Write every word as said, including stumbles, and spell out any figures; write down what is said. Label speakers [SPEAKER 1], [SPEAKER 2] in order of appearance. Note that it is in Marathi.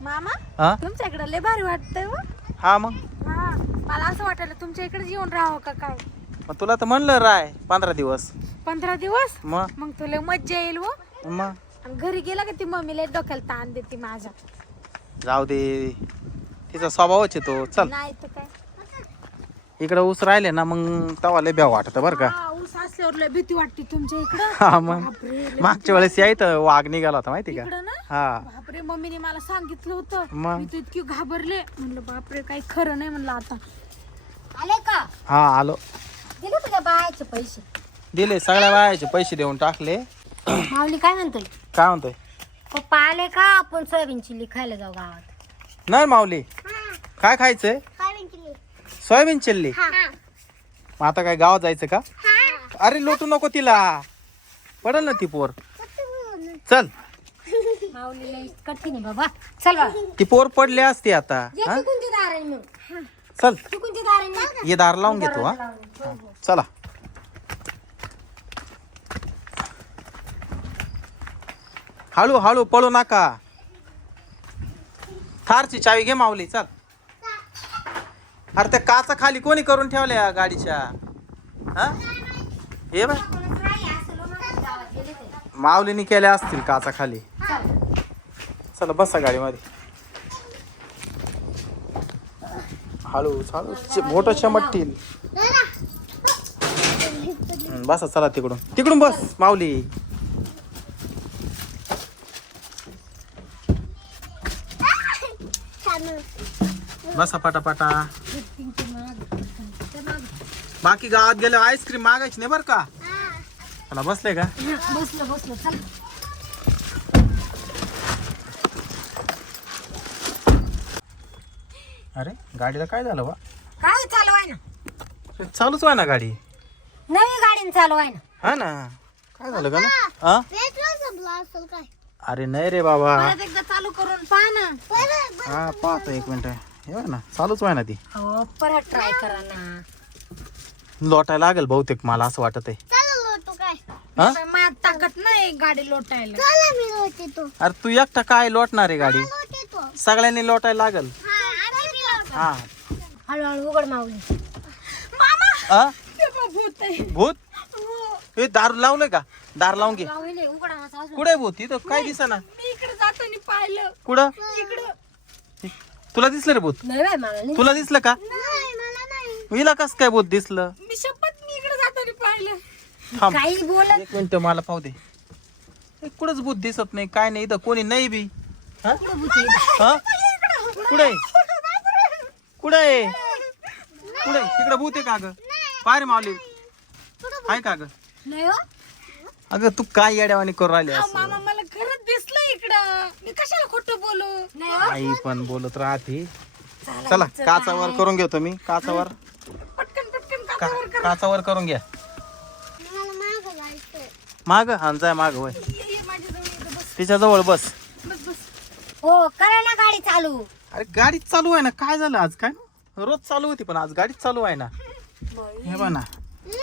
[SPEAKER 1] मामा
[SPEAKER 2] हा
[SPEAKER 1] तुमच्या इकडे लय भारी वाटतंय हो.
[SPEAKER 2] हा मग
[SPEAKER 1] हा मला असं वाटायला तुमच्या इकडे येऊन राहावं का काय.
[SPEAKER 2] मग तुला तर म्हणलं राय पंधरा दिवस
[SPEAKER 1] पंधरा दिवस
[SPEAKER 2] मग
[SPEAKER 1] मग तुला मज्जा येईल हो.
[SPEAKER 2] मग
[SPEAKER 1] आणि घरी गेला का ती मम्मीला डोक्याला ताण देते माझ्या.
[SPEAKER 2] जाऊ दे तिचा स्वभावच आहे तो. चल
[SPEAKER 1] नाही तर काय.
[SPEAKER 2] इकडे ऊस राहिले ना मग तवा लय भ्या वाटत बरं का.
[SPEAKER 1] हा, ऊस असल्यावर लय भीती वाटते तुमच्या इकडं.
[SPEAKER 2] हा मग
[SPEAKER 1] बापरे, लय
[SPEAKER 2] मागच्या वेळेस यायचं वाघ निघाला होता माहिती का.
[SPEAKER 1] इकडं ना
[SPEAKER 2] हा
[SPEAKER 1] बापरे मम्मीने मला सांगितलं होतं.
[SPEAKER 2] मग?
[SPEAKER 1] मी तर इतकी घाबरले म्हणलं बापरे काही खरं नाही म्हणलं आता.
[SPEAKER 3] आले का?
[SPEAKER 2] हा आलो.
[SPEAKER 3] दिले तुझ्या बायाचे पैसे?
[SPEAKER 2] दिले सगळ्या बायाचे पैसे देऊन टाकले.
[SPEAKER 3] माऊली काय म्हणतोय?
[SPEAKER 2] काय म्हणतोय?
[SPEAKER 3] पप्पा आले का आपण सोयाबीन चिल्ली खायला जाऊ गावात?
[SPEAKER 2] नाही माऊली काय खायचंय? Soybean chilli. मग आता काय गावात जायचं का? अरे लोटू नको तिला पडल ना ती पोर. चल
[SPEAKER 3] माऊली लई कठीण आहे बाबा. चल बाबा.
[SPEAKER 2] ती पोर पडली असती आता.
[SPEAKER 3] ये
[SPEAKER 2] हा?
[SPEAKER 3] तू कोणती दार आहे मग?
[SPEAKER 2] चल
[SPEAKER 3] तू कोणती दार आहे मग?
[SPEAKER 2] ये दार लावून घेतो. हा हा, चला हळू हळू पळू नका. थारची चावी घे माऊली. चल अरे त्या काचा खाली कोणी करून ठेवल्या गाडीच्या. हा हे बाय
[SPEAKER 3] नाही, असं लोणावळ्यात गावात गेले ते.
[SPEAKER 2] माऊलीने केल्या असतील काचा खाली.
[SPEAKER 3] चल.
[SPEAKER 2] चला बसा गाडीमध्ये. हळू हळू बोट चमटतील. हम्म, बसा चला तिकडून तिकडून बस माऊली. बसा पटापटा. बाकी गावात गेलं आईस्क्रीम मागायची नाही बर का. चला बसले का.
[SPEAKER 3] बसलो बसलो चल.
[SPEAKER 2] अरे गाडीला काय झालं बा.
[SPEAKER 3] काय चालू आहे ना?
[SPEAKER 2] चालूच आहे ना गाडी.
[SPEAKER 3] नवी गाडीने चालू आहे ना.
[SPEAKER 2] हा ना काय झालं का ना. हा अरे नाही रे बाबा.
[SPEAKER 1] परत एकदा चालू करून पहा ना.
[SPEAKER 2] हा पाहतो एक मिनिट. हे बघ ना चालूच आहे ना ती.
[SPEAKER 3] हो परत ट्राय करा ना.
[SPEAKER 2] लोटायला लागेल बहुतेक मला असं वाटत आहे. हा?
[SPEAKER 1] माझ्यात ताकद नाही गाडी लोटायला.
[SPEAKER 2] अरे तू एकटा काय लोटणार आहे गाडी. सगळ्यांनी लोटायला लागल. हा
[SPEAKER 3] हळूहळू उघड माऊली.
[SPEAKER 2] हा?
[SPEAKER 1] ते बघ, भूत आहे.
[SPEAKER 2] भूत
[SPEAKER 1] हो.
[SPEAKER 2] हे दारू लावलंय का. दार लावून घे.
[SPEAKER 3] माऊली उघडा ना अजून.
[SPEAKER 2] कुठे भूत इथं काय दिसेना.
[SPEAKER 1] मी इकडे जाताना पाहिलं.
[SPEAKER 2] कुठं
[SPEAKER 1] इकडं
[SPEAKER 2] तुला दिसलं रे भूत.
[SPEAKER 3] नाही बाय मला नाही.
[SPEAKER 2] तुला दिसलं का. हिला कस काय भूत दिसलं.
[SPEAKER 1] मी शपथ मी इकडे जाताना पाहिलं.
[SPEAKER 2] थांब
[SPEAKER 3] काही बोलत.
[SPEAKER 2] एक मिनिट मला पाहू दे. हे कुठंच भूत दिसत नाही काय नाही इथं कोणी नाही बी. हा हा? कुठे कुठे कुठे तिकडे भूत आहे का ग. पाय रे माऊली आहे का ग.
[SPEAKER 3] नाही हो.
[SPEAKER 2] अगं तू काय येड्यावानी करू राहिली
[SPEAKER 1] अहो,
[SPEAKER 2] असं.
[SPEAKER 1] मामा मला खरंच दिसलं इकडं. मी कशाला खोटं बोलू.
[SPEAKER 3] नाही हो.
[SPEAKER 2] आई पण बोलत राहते. चला काचावर करून घेतो मी. काचावर
[SPEAKER 1] पटकन पटकन
[SPEAKER 2] का-
[SPEAKER 1] कामावर कर.
[SPEAKER 2] काचावर करून घ्या. माग हा जाय माग होय.
[SPEAKER 1] ये, ये, माझ्याजवळ इथं बस
[SPEAKER 2] तिच्या जवळ बस.
[SPEAKER 1] बस बस.
[SPEAKER 3] हो करा ना गाडी चालू.
[SPEAKER 2] अरे गाडीच चालू आहे ना. काय झालं आज काय रोज चालू होती पण आज गाडीच चालू आहे ना. हे बघ ना